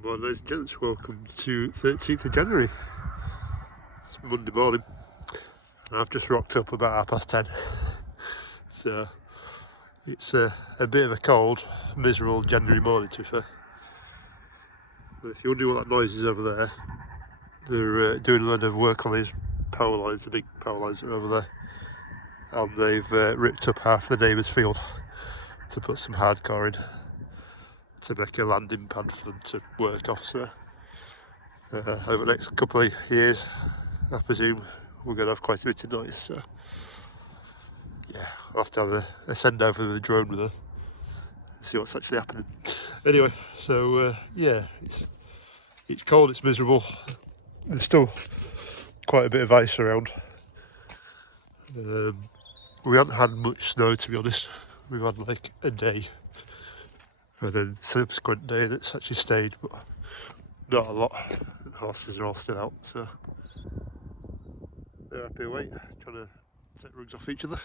Good morning, ladies and gents. Welcome to 13th of January. It's Monday morning. And I've just rocked up about 10:30. So it's a bit of a cold, miserable January morning, to be fair. But if you're wondering what that noise is over there, they're doing a load of work on these power lines, the big power lines that are over there. And they've ripped up half the neighbour's field to put some hardcore in to make a landing pad for them to work off. So over the next couple of years, I presume we're going to have quite a bit of noise. So yeah, I'll have to have a send over with a drone with her and see what's actually happening. Anyway, so yeah, it's cold, it's miserable. There's still quite a bit of ice around. We haven't had much snow, to be honest. We've had like a day and then subsequent day that's actually stayed, but not a lot. The horses are all still out, so they're happy away, trying to take rugs off each other.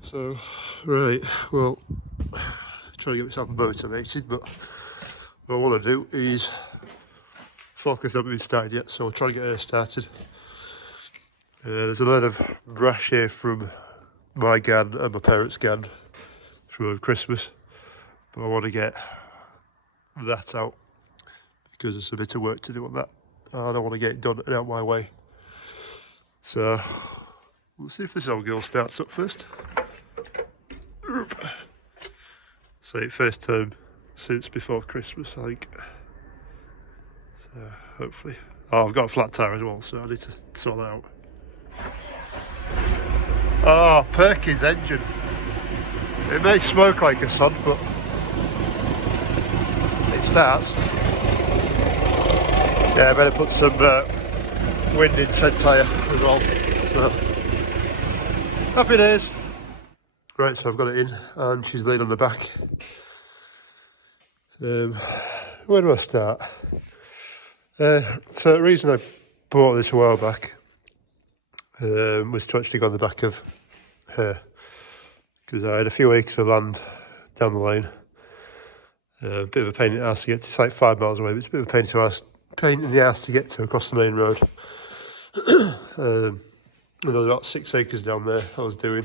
So, right, well, trying to get myself motivated, but what I want to do is focus on being started yet, so I'll try and get her started. There's a lot of brash here from my garden and my parents' garden from over Christmas, but I want to get that out because there's a bit of work to do on that. I don't want to get it done and out my way. So we'll see if this old girl starts up first. So first time since before Christmas, I think. So hopefully. Oh, I've got a flat tire as well, so I need to sort that out. Oh, Perkins engine. It may smoke like a sod, but it starts. Yeah, I better put some wind in said tyre as well. So, happy days. Right, so I've got it in and she's laid on the back. Where do I start? So the reason I bought this a while back was to actually go on the back of her, because I had a few acres of land down the lane. A bit of a pain in the ass to get to. It's like 5 miles away, but it's a bit of a pain in the ass to get to across the main road. And there was about 6 acres down there I was doing,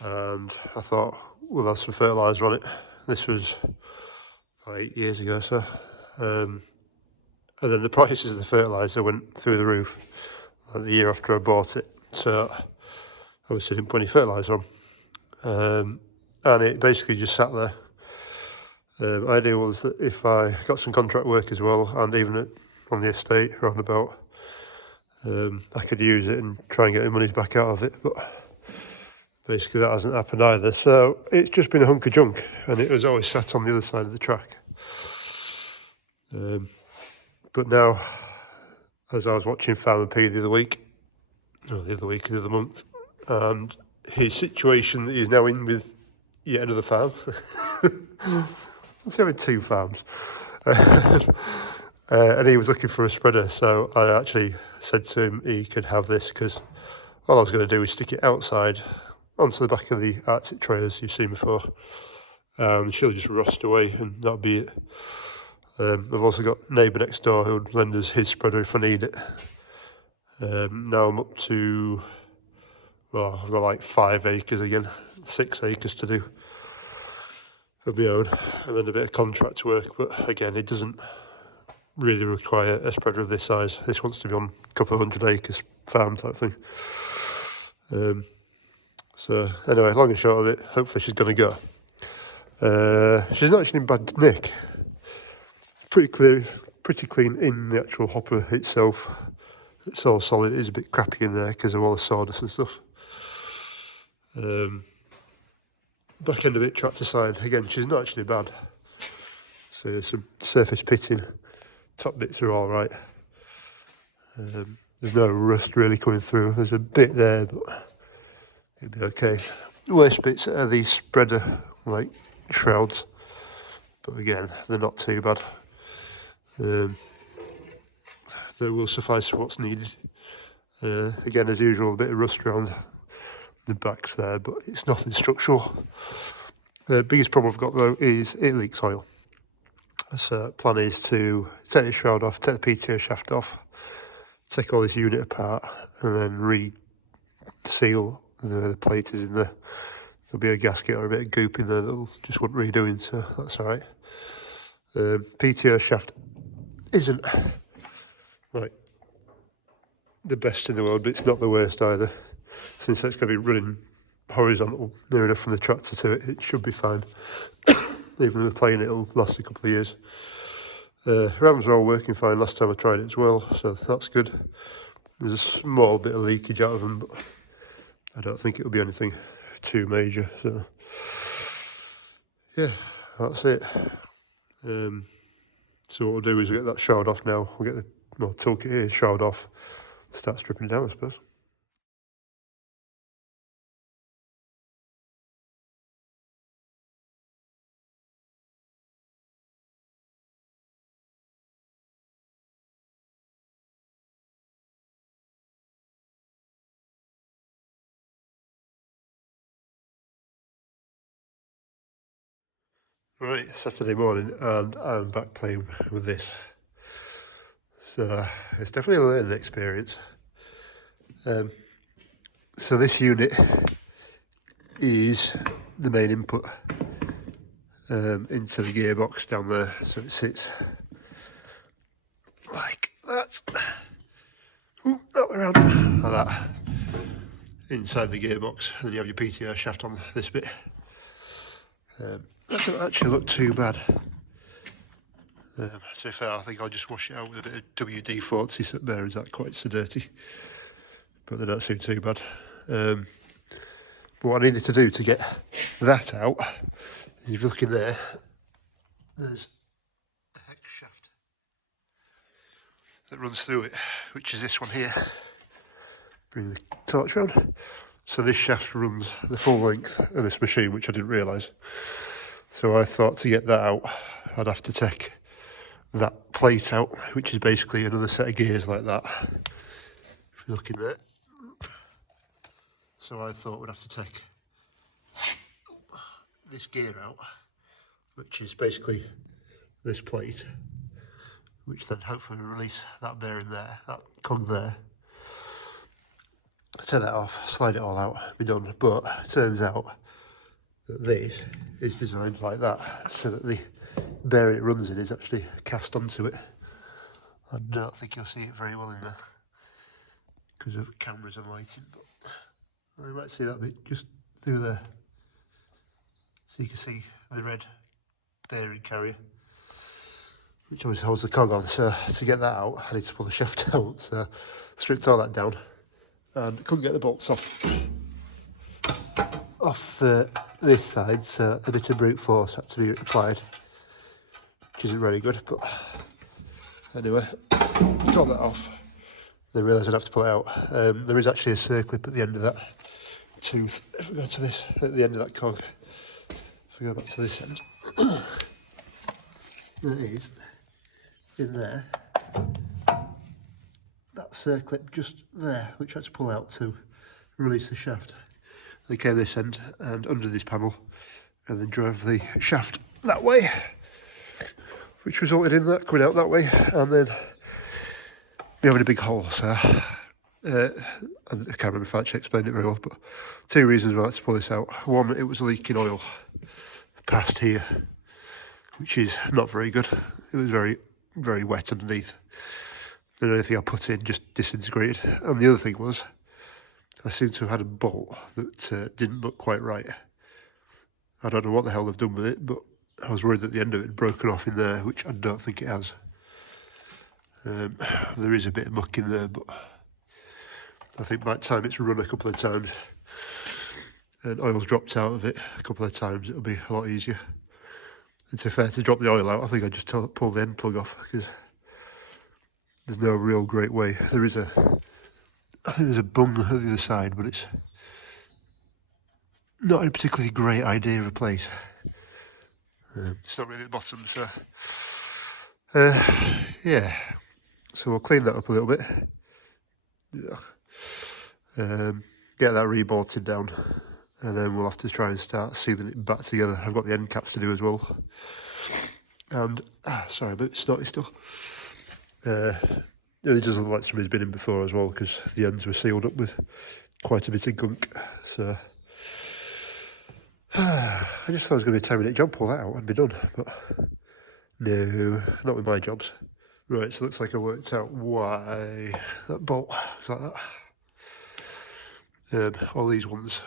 and I thought we'll have some fertiliser on it. This was 8 years ago, so and then the prices of the fertiliser went through the roof like the year after I bought it, so obviously didn't put any fertiliser on, and it basically just sat there. The idea was that if I got some contract work as well, and even on the estate around about, I could use it and try and get the money back out of it, but basically that hasn't happened either. So it's just been a hunk of junk, and it was always sat on the other side of the track. But now, as I was watching Farmer P the other month, and his situation that he's now in with yet another farm. He's having 2 farms. And he was looking for a spreader, so I actually said to him he could have this, because all I was going to do is stick it outside onto the back of the Arctic trailers you've seen before. She'll just rust away and that'll be it. I've also got a neighbour next door who would lend us his spreader if I need it. Now I'm up to, well, I've got like 5 acres again, 6 acres to do of my own, and then a bit of contract work, but again, it doesn't really require a spreader of this size. This wants to be on a couple of 100 acres farm type thing. So anyway, long and short of it, hopefully she's going to go. She's not actually in bad nick. Pretty clean in the actual hopper itself. It's all solid. It is a bit crappy in there because of all the sawdust and stuff. Back end of it, tractor side, again, she's not actually bad. So there's some surface pitting. Top bits are all right. There's no rust really coming through. There's a bit there, but it'll be okay. The worst bits are these spreader like shrouds, but again, they're not too bad. They will suffice for what's needed. Again, as usual, a bit of rust around the backs there, but it's nothing structural. The biggest problem I've got though is it leaks oil. So plan is to take the shroud off, take the PTO shaft off, take all this unit apart, and then re-seal the plate is in there. There'll be a gasket or a bit of goop in there that'll just want redoing, so that's alright. PTO shaft isn't like the best in the world, but it's not the worst either. Since it's going to be running horizontal near enough from the tractor to it, it should be fine. Even with playing, it'll last a couple of years. Rams are all working fine last time I tried it as well, so that's good. There's a small bit of leakage out of them, but I don't think it'll be anything too major. So yeah, that's it. So what we'll do is we'll get that shroud off now. We'll get the toolkit here shroud off, start stripping it down, I suppose. Right, Saturday morning, and I'm back playing with this. So it's definitely a learning experience. So this unit is the main input into the gearbox down there. So it sits like that. Ooh, that way around, like that. Inside the gearbox, and then you have your PTO shaft on this bit. That doesn't actually look too bad. To be fair, I think I'll just wash it out with a bit of WD-40 bearings. That quite so dirty, but they don't seem too bad. But what I needed to do to get that out, if you look in there, there's a hex shaft that runs through it, which is this one here. Bring the torch around. So this shaft runs the full length of this machine, which I didn't realise. So I thought to get that out, I'd have to take that plate out, which is basically another set of gears like that. If you look in there. So I thought we'd have to take this gear out, which is basically this plate, which then hopefully will release that bearing there, that cog there. Take that off, slide it all out, be done. But it turns out that this is designed like that, so that the bearing it runs in is actually cast onto it. I don't think you'll see it very well in there because of cameras and lighting, but you might see that bit just through there. So you can see the red bearing carrier, which always holds the cog on. So to get that out, I need to pull the shaft out. So stripped all that down and couldn't get the bolts off this side, so a bit of brute force had to be applied, which isn't very good, but anyway, got that off. Then realised I'd have to pull it out. There is actually a circlip at the end of that tooth. If we go to this, at the end of that cog, if we go back to this end, there it is, in there, that circlip just there, which I had to pull out to release the shaft. They came this end and under this panel, and then drove the shaft that way, which resulted in that coming out that way, and then me having a big hole. So I can't remember if I actually explained it very well, but two reasons why I had to pull this out. One, it was leaking oil past here, which is not very good. It was very, very wet underneath, and anything I put in just disintegrated. And the other thing was, I seem to have had a bolt that didn't look quite right. I don't know what the hell they've done with it, but I was worried that the end of it had broken off in there, which I don't think it has. There is a bit of muck in there, but I think by the time it's run a couple of times and oil's dropped out of it a couple of times, it'll be a lot easier. And to be fair, to drop the oil out, I think I just pull the end plug off, because there's no real great way. I think there's a bung at the other side, but it's not a particularly great idea of a place. It's not really at the bottom, so yeah. So we'll clean that up a little bit. Get that rebolted down, and then we'll have to try and start sealing it back together. I've got the end caps to do as well. And, sorry, a bit snotty still. It doesn't look like somebody's been in before as well, because the ends were sealed up with quite a bit of gunk. So, I just thought it was going to be a 10-minute job, pull that out and be done. But no, not with my jobs. Right, so it looks like I worked out why that bolt is like that. All these ones,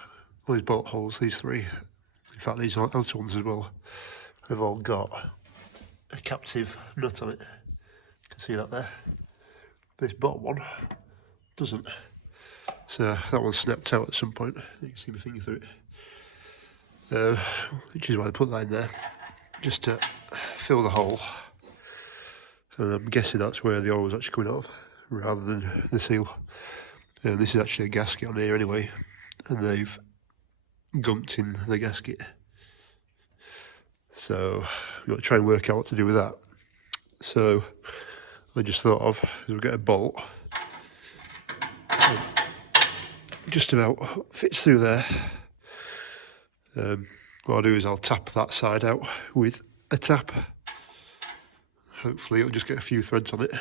all these bolt holes, these three, in fact these outer ones as well, have all got a captive nut on it. You can see that there. This bottom one doesn't. So that one snapped out at some point. You can see my finger through it. Which is why I put that in there, just to fill the hole. And I'm guessing that's where the oil was actually coming out of, rather than the seal. And this is actually a gasket on here anyway, and they've gunked in the gasket. So we've got to try and work out what to do with that. So I just thought of, we'll get a bolt. Just about fits through there. What I'll do is I'll tap that side out with a tap. Hopefully it'll just get a few threads on it,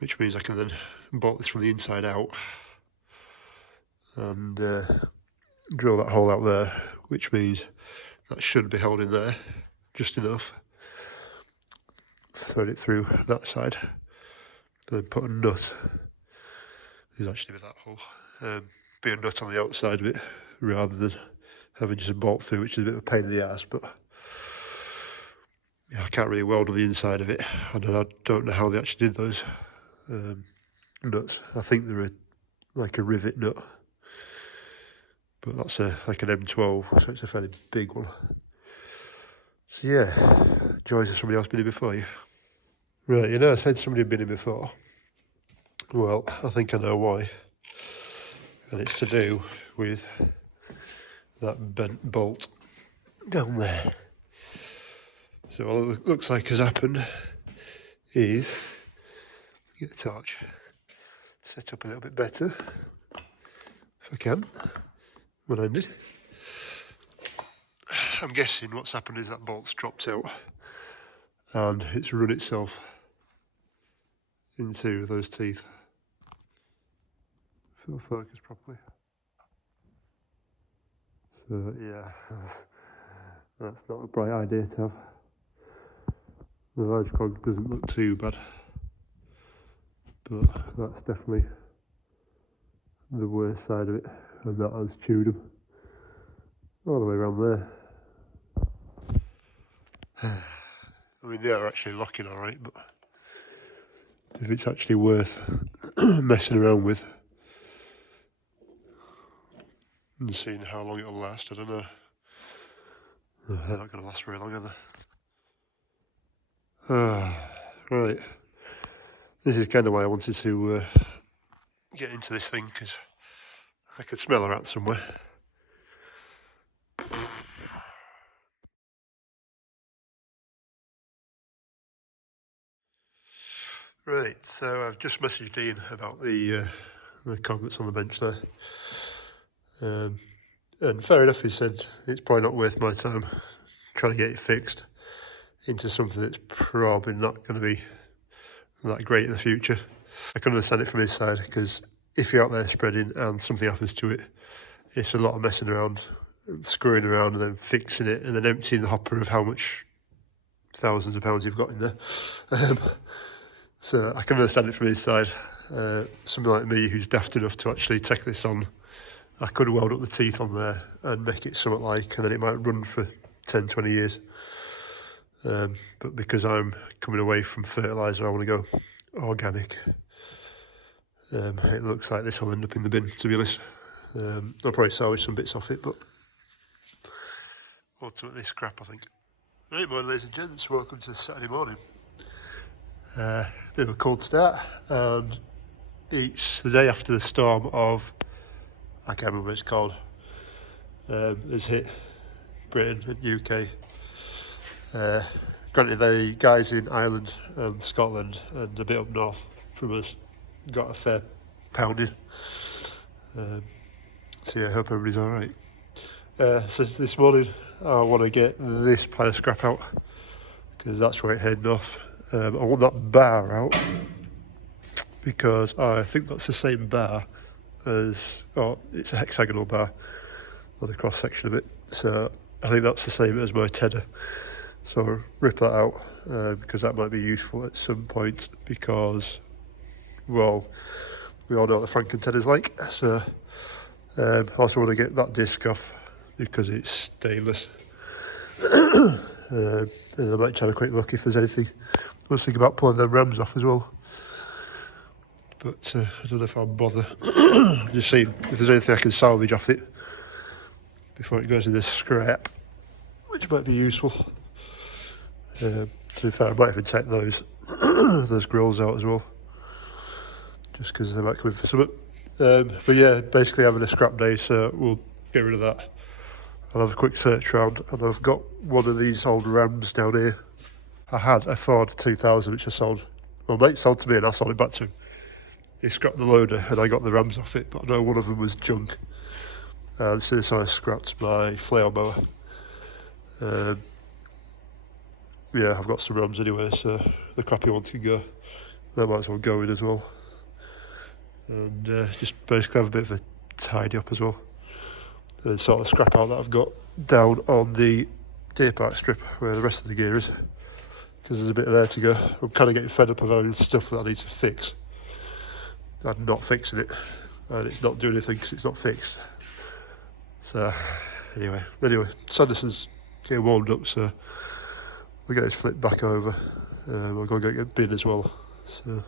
which means I can then bolt this from the inside out and drill that hole out there, which means that should be held in there just enough. Thread it through that side, and then put a nut. Is actually with that hole. Be a nut on the outside of it rather than having just a bolt through, which is a bit of a pain in the ass. But yeah, I can't really weld on the inside of it, and I don't know how they actually did those nuts. I think they're like a rivet nut, but that's like an M12, so it's a fairly big one. So yeah, joys of somebody else been here before you. Right, you know, I said somebody had been here before. Well, I think I know why. And it's to do with that bent bolt down there. So all it looks like has happened is, get the torch, set up a little bit better, if I can, one-handed. I'm guessing what's happened is that bolt's dropped out and it's run itself into those teeth. If it'll focus properly. So yeah, that's not a bright idea to have. The large cog doesn't look too bad, but that's definitely the worst side of it, and that has chewed them all the way around there. I mean, they are actually locking alright, but if it's actually worth messing around with and seeing how long it'll last, I don't know. They're not going to last very long, are they? Right. This is kind of why I wanted to get into this thing, because I could smell her out somewhere. Right, so I've just messaged Ian about the cog that's on the bench there. And fair enough, he said it's probably not worth my time trying to get it fixed into something that's probably not going to be that great in the future. I can understand it from his side, because if you're out there spreading and something happens to it, it's a lot of messing around, screwing around and then fixing it and then emptying the hopper of how much thousands of pounds you've got in there. So I can understand it from his side. Somebody like me who's daft enough to actually take this on, I could weld up the teeth on there and make it something like, and then it might run for 10, 20 years. But because I'm coming away from fertiliser, I want to go organic. It looks like this will end up in the bin, to be honest. I'll probably salvage some bits off it, but ultimately scrap, I think. Right, morning ladies and gents, welcome to Saturday morning. Bit of a cold start, and it's the day after the storm of, I can't remember what it's called, has hit Britain and UK. Granted, the guys in Ireland and Scotland and a bit up north from us got a fair pounding. So yeah, I hope everybody's alright. So this morning I want to get this pile of scrap out. because that's where it's heading off. I want that bar out because I think that's the same bar as, oh, it's a hexagonal bar on the cross section of it, so I think that's the same as my tedder. So I'll rip that out because that might be useful at some point, because, well, we all know what the Franken tedder's like. So I also want to get that disc off because it's stainless. And I might have a quick look if there's anything. I was thinking about pulling them rams off as well, but I don't know if I'll bother. Just seeing if there's anything I can salvage off it before it goes in the scrap, which might be useful. To be fair, I might even take those those grills out as well, just because they might come in for something. But yeah, basically having a scrap day, so we'll get rid of that. I'll have a quick search around, and I've got one of these old Rams down here. I had a Ford 2000 which I sold. Well, mate sold to me and I sold it back to him. He scrapped the loader and I got the Rams off it, but I know one of them was junk. And since I scrapped my flail mower, yeah, I've got some Rams anyway, so the crappy ones can go. They might as well go in as well. And just basically have a bit of a tidy up as well. And sort of scrap out that I've got down on the deer park strip where the rest of the gear is, because there's a bit there to go. I'm kind of getting fed up of having stuff that I need to fix. I'm not fixing it, and it's not doing anything because it's not fixed. So anyway, Sanderson's getting warmed up, so we'll get this flipped back over. We'll go get a bin as well. So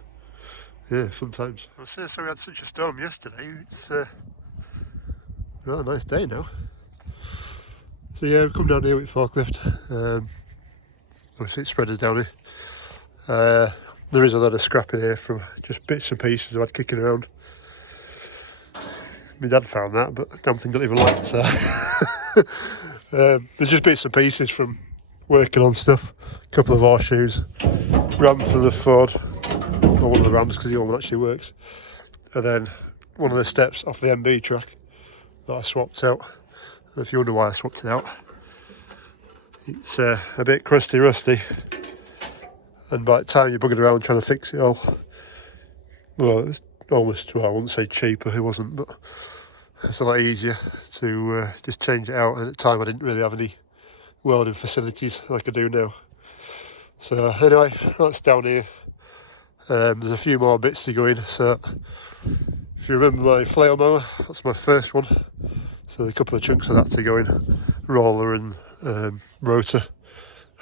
yeah, fun times. I was saying, so we had such a storm yesterday. It's another nice day now. So yeah, we've come down here with forklift. Obviously it spreads down here. There is a lot of scrap in here from just bits and pieces I've had kicking around. My dad found that, but damn thing don't even like it, so. There's just bits and pieces from working on stuff. A couple of horseshoes, ram from the Ford, or one of the Rams because the other one actually works. And then one of the steps off the MB track that I swapped out. And if you wonder why I swapped it out, it's a bit crusty rusty, and by the time you're bugging around trying to fix it all, well, it's almost, well, I wouldn't say cheaper, it wasn't, but it's a lot easier to just change it out. And at the time I didn't really have any welding facilities like I do now. So anyway, that's down here. There's a few more bits to go in. So if you remember my flail mower, that's my first one. So a couple of chunks of that to go in, roller and rotor.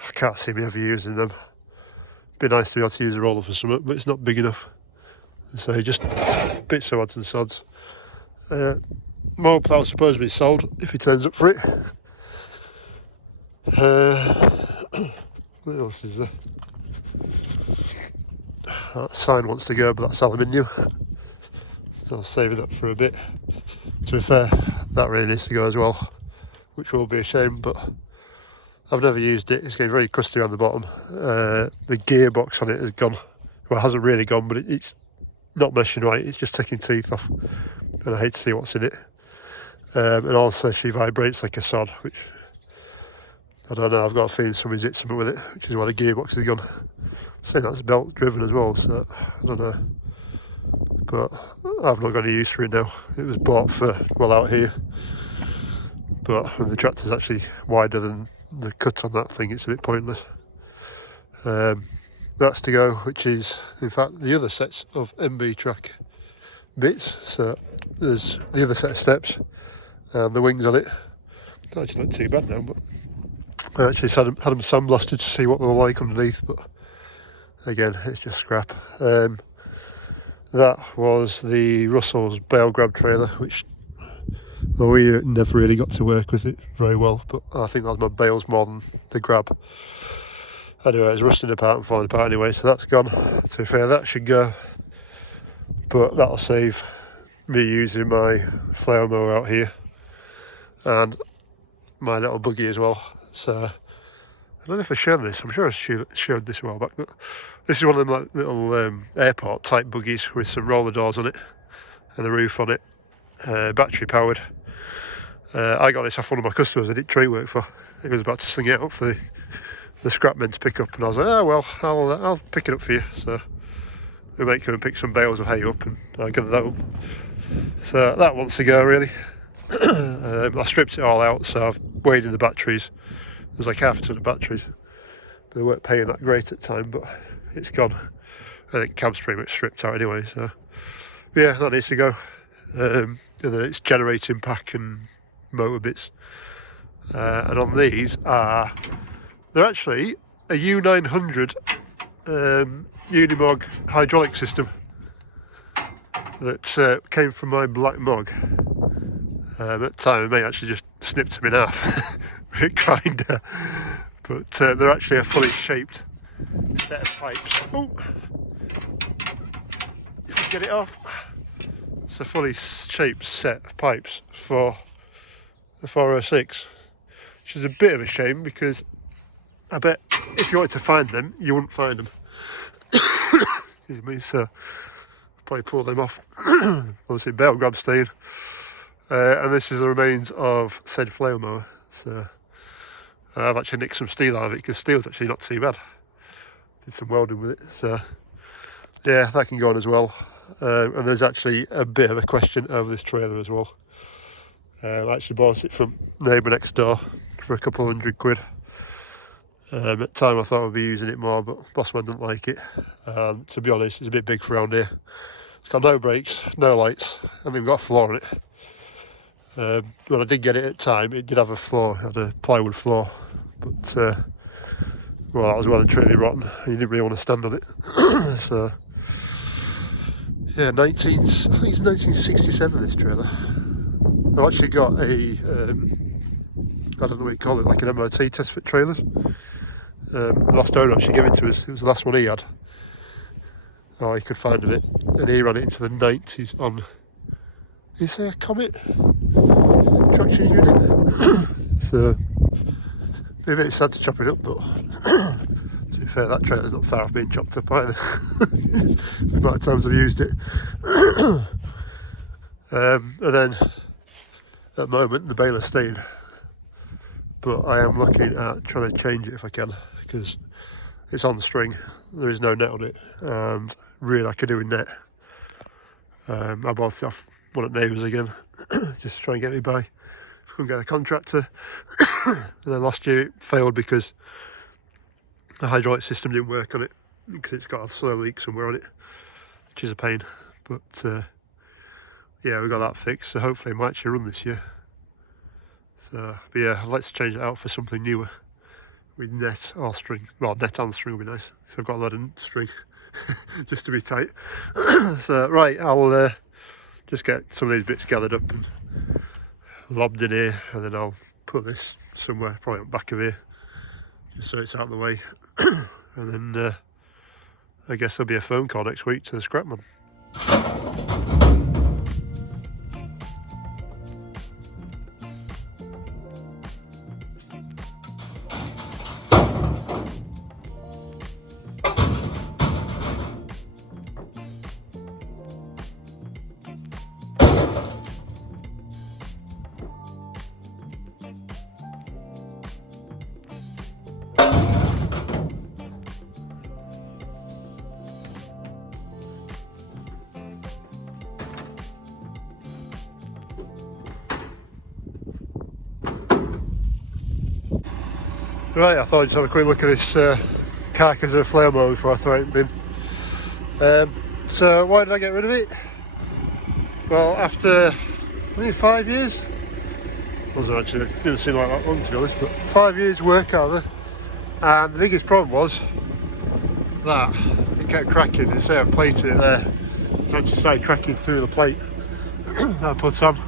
I can't see me ever using them. Be nice to be able to use a roller for something, but it's not big enough. So just bits of odds and sods. Mower plough supposedly sold if he turns up for it. What else is there? That sign wants to go, but that's aluminium. So I'll save that for a bit. To be fair, that really needs to go as well, which will be a shame, but I've never used it. It's getting very crusty around the bottom. The gearbox on it has gone. Well, it hasn't really gone, but it's not meshing right. It's just taking teeth off, and I hate to see what's in it. And also she vibrates like a sod, which I don't know. I've got a feeling somebody's hit something with it, which is why the gearbox has gone. I'm saying that's belt driven as well, so I don't know. But I've not got any use for it now. It was bought for, well, out here, but when the tractor's actually wider than the cut on that thing, it's a bit pointless. That's to go, which is in fact the other sets of MB track bits. So there's the other set of steps and the wings on it. Don't actually look too bad now, but I actually had them sandblasted to see what they were like underneath, but again, it's just scrap. That was the Russell's bale grab trailer, which, well, we never really got to work with it very well, but I think that was my bales more than the grab. Anyway, it's rusting apart and falling apart anyway, so that's gone. To be fair, that should go, but that'll save me using my flail mower out here and my little buggy as well. So I don't know if I showed this. I'm sure I showed this a while back, but this is one of them like little airport type buggies with some roller doors on it and a roof on it, battery powered. I got this off one of my customers I did tree work for. He was about to sling it out for the scrapmen to pick up, and I was like, oh well, I'll pick it up for you. So we might come and pick some bales of hay up, and I gather that up. So that wants to go really. I stripped it all out, so I've weighed in the batteries. There's like half a ton of batteries. They weren't paying that great at the time, but it's gone. I think cab's pretty much stripped out anyway, so yeah, that needs to go. And then it's generating pack and motor bits. And on these they're actually a U900 Unimog hydraulic system that came from my black Mog. At the time, I may actually just snipped them in half with a grinder, but they're actually a fully shaped set of pipes. Oh, if you get it off, it's a fully shaped set of pipes for the 406, which is a bit of a shame because I bet if you wanted to find them, you wouldn't find them. Excuse me, so probably pull them off. Obviously, bale grab staying. And this is the remains of said flail mower. So I've actually nicked some steel out of it because steel's actually not too bad. Did some welding with it, so yeah, that can go on as well. And there's actually a bit of a question over this trailer as well. I actually bought it from neighbour next door for a couple of £100. At the time I thought I'd be using it more, but Bossman didn't like it. To be honest, it's a bit big for around here. It's got no brakes, no lights, and we've got a floor on it. When I did get it at the time, it did have a floor, it had a plywood floor, but well, that was well and truly rotten, and you didn't really want to stand on it. So yeah, I think it's 1967, this trailer. I've actually got a I don't know what you call it, like an MOT test fit trailers. The last owner actually gave it to us. It was the last one he had, he could find of it, and he ran it into the 90s on, is there a Comet traction unit? So be a bit sad to chop it up, but to be fair, that trailer's not far off being chopped up either. The amount of times I've used it. And then at the moment the baler's staying, but I am looking at trying to change it if I can, because it's on the string, there is no net on it, and really I could do with net. I bought it off one at neighbours again, just to try and get me by. If I couldn't get a contractor. And then last year it failed because the hydraulic system didn't work on it, because it's got a slow leak somewhere on it, which is a pain. But yeah, we got that fixed, so hopefully it might actually run this year. So, but yeah, let's change it out for something newer with net or string. Well, net and string would be nice, so I've got a lot of string just to be tight. So right, I'll just get some of these bits gathered up and lobbed in here, and then I'll put this somewhere, probably on the back of here, just so it's out of the way. And then I guess there'll be a phone call next week to the scrapman. Right, I thought I'd just have a quick look at this carcass of a flail mower before I throw it in the bin. So why did I get rid of it? Well, after maybe 5 years, wasn't actually, it didn't seem like that long to be honest, but 5 years work out of it. And the biggest problem was that it kept cracking. Instead of plating it there, it actually started cracking through the plate that I put on.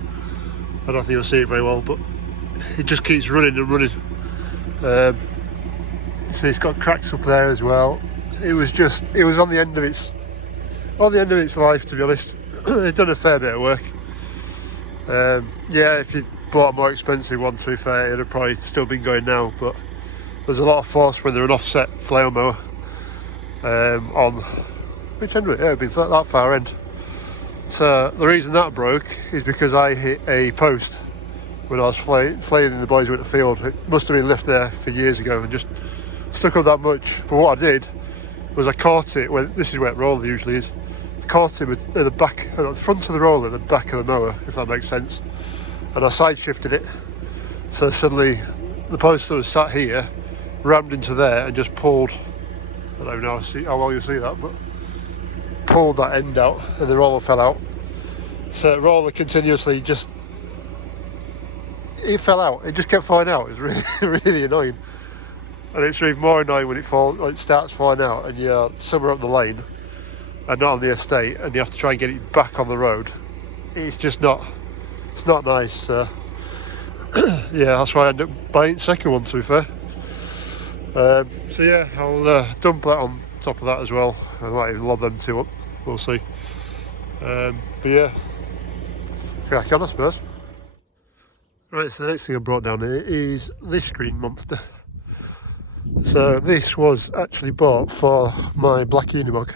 I don't think you'll see it very well, but it just keeps running and running. So it's got cracks up there as well. It was on the end of its life, to be honest. It done a fair bit of work. Yeah, if you bought a more expensive one, to be fair, it'd have probably still been going now, but there's a lot of force when they're an offset flail mower on which end of it? Yeah, it'd been that far end. So the reason that broke is because I hit a post when I was flaying and the boys went to field. It must have been left there for years ago and just stuck up that much. But what I did was I caught it, when this is where the roller usually is, I caught it at the back, at the front of the roller, the back of the mower, if that makes sense. And I side shifted it, so suddenly the post that was sat here rammed into there and just pulled, I don't know how well you see that, but pulled that end out and the roller fell out. So the roller continuously just, it fell out, it just kept falling out. It was really, really annoying. And it's even more annoying when it starts falling out and you're somewhere up the lane and not on the estate and you have to try and get it back on the road. It's just not, it's not nice. So yeah, that's why I ended up buying the second one, to be fair. So yeah, I'll dump that on top of that as well. I might even lob them two up, we'll see. But yeah, crack on, I suppose. Right, so the next thing I brought down here is this green monster. So this was actually bought for my black Unimog.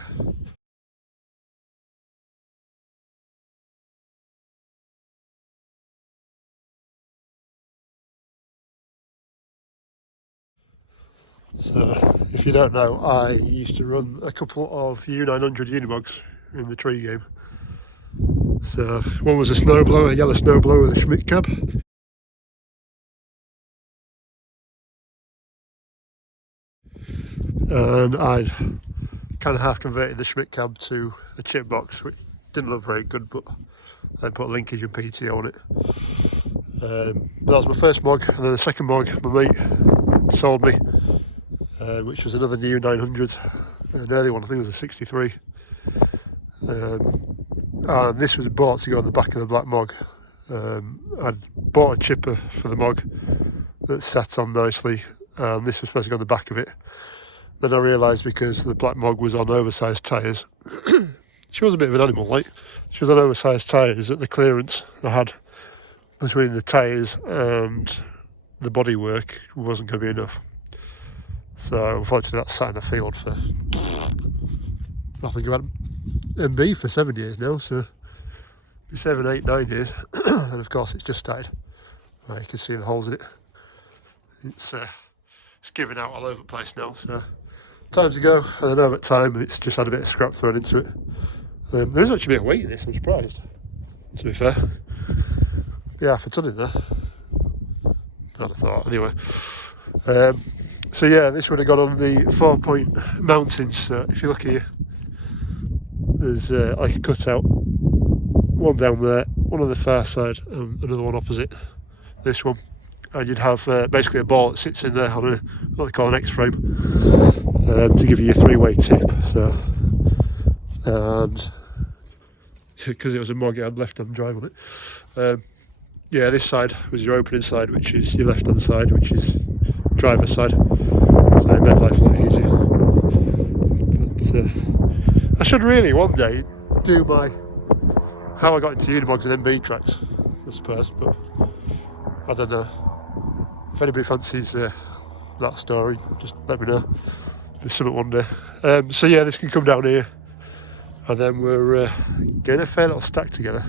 So if you don't know, I used to run a couple of U900 Unimogs in the tree game. So one was a snowblower, a yellow snowblower with a Schmidt cab. And I'd kind of half converted the Schmidt cab to a chip box, which didn't look very good, but I put linkage and PTO on it. But that was my first mog, and then the second mog my mate sold me, which was another new 900, an early one, I think it was a 63. And this was bought to go on the back of the black mog. I'd bought a chipper for the mog that sat on nicely, and this was supposed to go on the back of it. Then I realised, because the black mog was on oversized tyres, she was a bit of an animal, like, she was on oversized tyres, that the clearance I had between the tyres and the bodywork wasn't going to be enough. So unfortunately that sat in a field for, I think I've had MB for 7 years now, so 7, 8, 9 years. And of course it's just started. You can see the holes in it. It's giving out all over the place now, so time to go. And then over time it's just had a bit of scrap thrown into it. There is actually a bit of weight in this, I'm surprised, to be fair. Yeah, half a ton in there. I'd have thought, anyway. So yeah, this would have gone on the 4-point mountains. So if you look here, there's like a cutout, one down there, one on the far side, and another one opposite this one. And you'd have basically a ball that sits in there on what they call an X-frame, to give you a 3-way tip. So, and because it was a mog, it had left-hand drive on it. Yeah, this side was your opening side, which is your left-hand side, which is driver's side. So it made life a lot easier. But I should really one day do how I got into Unimogs and MB tracks, I suppose, but I don't know. If anybody fancies that story, just let me know. There's something one day. So yeah, this can come down here, and then we're getting a fair little stack together.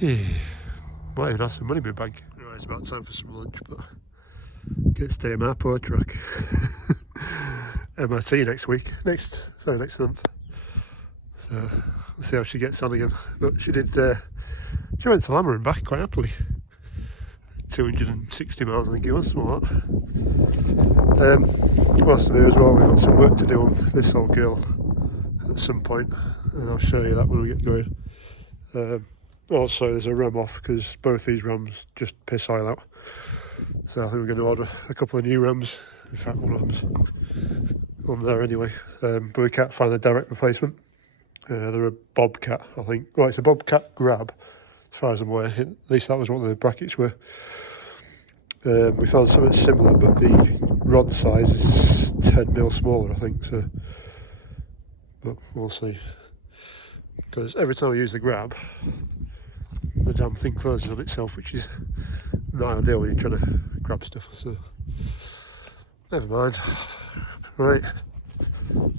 Might even have some money in my bank. Right, it's about time for some lunch, but get to stay in my poor truck. MRT next month. So we'll see how she gets on again. But she did. She went to Lammer and back quite happily. 260 miles, I think it was, something like that. What else to do as well? We've got some work to do on this old girl at some point, and I'll show you that when we get going. Also, there's a ram off because both these rams just piss oil out. So I think we're going to order a couple of new rams. In fact, one of them's on there anyway. But we can't find a direct replacement. They're a Bobcat, I think. Well, it's a Bobcat grab, as far as I'm aware. At least that was what the brackets were. We found something similar, but the rod size is 10mm smaller, I think. So, but we'll see. Because every time I use the grab, the damn thing closes on itself, which is not ideal when you're trying to grab stuff. So, never mind. Right,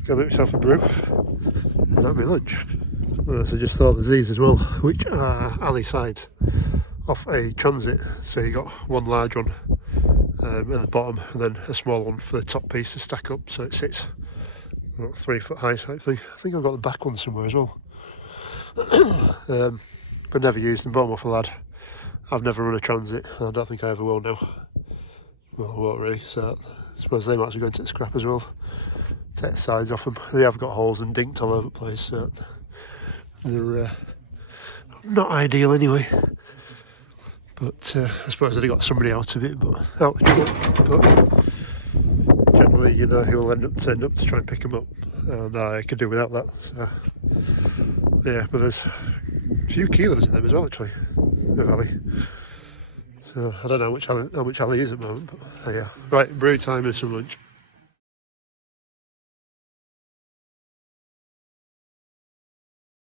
go make myself a brew and have my lunch. So I just thought there's these as well, which are alley sides off a transit. So you got one large one at the bottom, and then a small one for the top piece to stack up so it sits about 3 foot high type thing. I think I've got the back one somewhere as well. But never used them, bought them off a lad. I've never run a transit, I don't think I ever will now. Well, I won't really, so I suppose they might actually go into the scrap as well. Take the sides off them. They have got holes and dinked all over the place, so they're not ideal anyway. But I suppose they got somebody out of it, but generally, you know, he'll end up turning up to try and pick them up, and I could do without that. So yeah, but there's a few kilos in them as well, actually, the valley. So I don't know how much Ali is at the moment, but yeah. Right, brew time and some lunch.